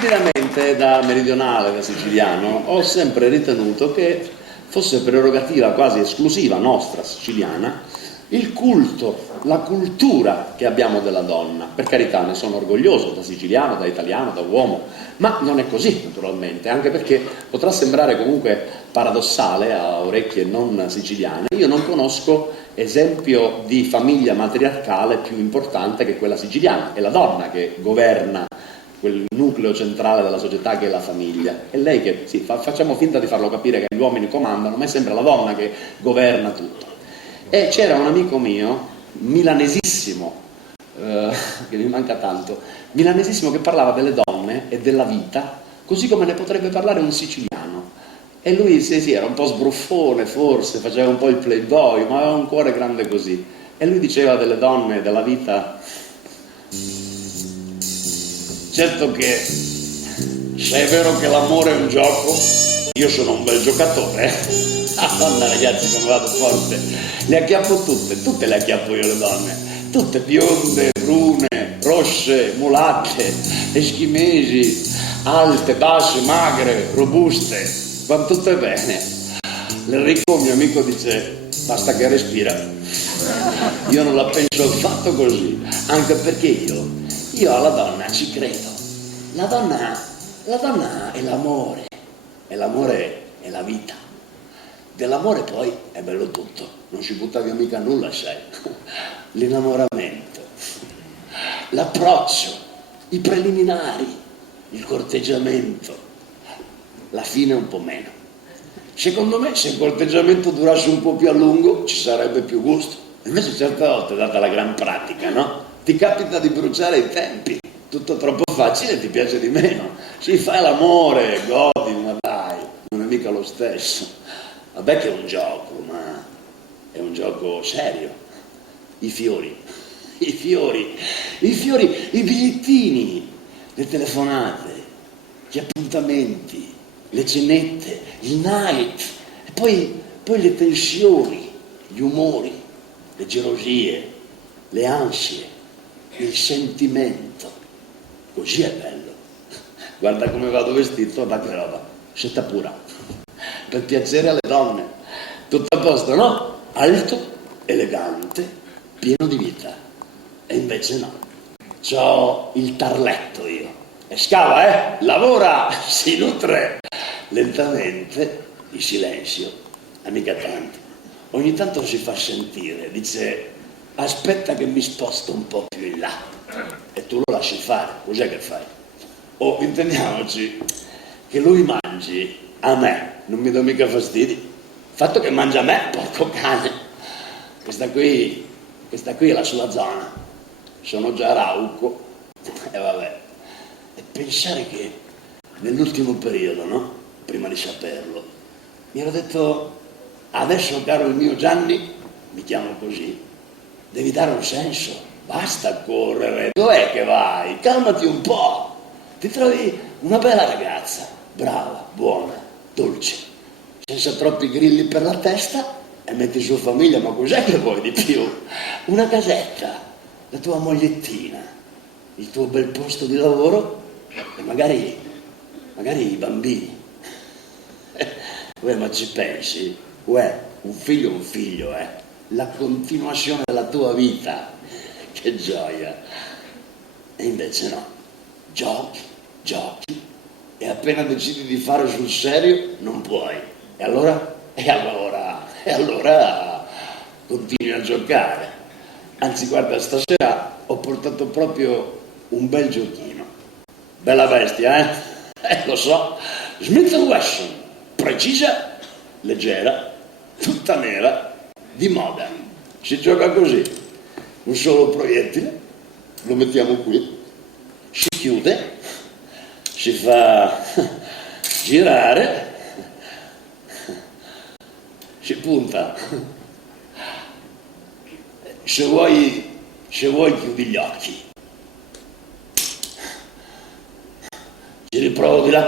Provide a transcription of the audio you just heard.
Stupidamente, da meridionale, da siciliano, ho sempre ritenuto che fosse prerogativa quasi esclusiva nostra siciliana il culto, la cultura che abbiamo della donna. Per carità, ne sono orgoglioso da siciliano, da italiano, da uomo, ma non è così naturalmente, anche perché potrà sembrare comunque paradossale a orecchie non siciliane. Io non conosco esempio di famiglia matriarcale più importante che quella siciliana. È la donna che governa quel nucleo centrale della società che è la famiglia. È lei che, sì, facciamo finta di farlo capire che gli uomini comandano, ma è sempre la donna che governa tutto. E c'era un amico mio, milanesissimo, che mi manca tanto, milanesissimo, che parlava delle donne e della vita, così come ne potrebbe parlare un siciliano. E lui sì, era un po' sbruffone forse, faceva un po' il playboy, ma aveva un cuore grande così. E lui diceva delle donne e della vita: certo che se è vero che l'amore è un gioco, io sono un bel giocatore. Madonna ragazzi, come vado forte, le acchiappo tutte le acchiappo io le donne, tutte bionde, brune, rosse, mulatte, eschimesi, alte, basse, magre, robuste, vanno tutte bene. L'Enrico, mio amico, dice: basta che respira. Io non la penso affatto così, anche perché io alla donna ci credo. La donna è l'amore, e l'amore è la vita. Dell'amore poi è bello tutto, non si butta via mica nulla, sai. L'innamoramento, l'approccio, i preliminari, il corteggiamento, la fine un po' meno. Secondo me, se il corteggiamento durasse un po' più a lungo, ci sarebbe più gusto. Invece certe volte, data la gran pratica, no? Ti capita di bruciare i tempi, tutto troppo facile ti piace di meno. Si fa l'amore, godi, ma dai, non è mica lo stesso. Vabbè che è un gioco, ma è un gioco serio. I fiori, i bigliettini, le telefonate, gli appuntamenti, le cenette, il night, e poi le tensioni, gli umori, le gelosie, le ansie, il sentimento. Così è bello. Guarda come vado vestito, ma che roba, setta pura. Per piacere alle donne, tutto a posto, no? Alto, elegante, pieno di vita. E invece no, c'ho il tarletto io. E scava, lavora, si nutre. Lentamente, in silenzio, mica tanto. Ogni tanto si fa sentire, dice: aspetta che mi sposto un po' più in là. E tu lo lasci fare, cos'è che fai? Oh, intendiamoci, che lui mangi a me non mi dà mica fastidio. Il fatto che mangia a me, porco cane. Questa qui è la sua zona. Sono già rauco. E vabbè. E pensare che nell'ultimo periodo, no? Prima di saperlo, mi ero detto: adesso, caro il mio Gianni, mi chiamo così, devi dare un senso. Basta correre. Dov'è che vai? Calmati un po'. Ti trovi una bella ragazza, brava, buona, dolce, senza troppi grilli per la testa, e metti su famiglia, ma cos'è che vuoi di più? Una casetta, la tua mogliettina, il tuo bel posto di lavoro e magari i bambini. Uè, ma ci pensi? Uè, un figlio, la continuazione della tua vita, che gioia. E invece no, giochi, e appena decidi di fare sul serio non puoi. E allora continui a giocare. Anzi, guarda, stasera ho portato proprio un bel giochino. Bella bestia, lo so. Smith & Wesson, precisa, leggera, tutta nera, di moda. Si gioca così. Un solo proiettile, lo mettiamo qui, si chiude, si fa girare, si punta. Se vuoi chiudi gli occhi. Ci riprovo di là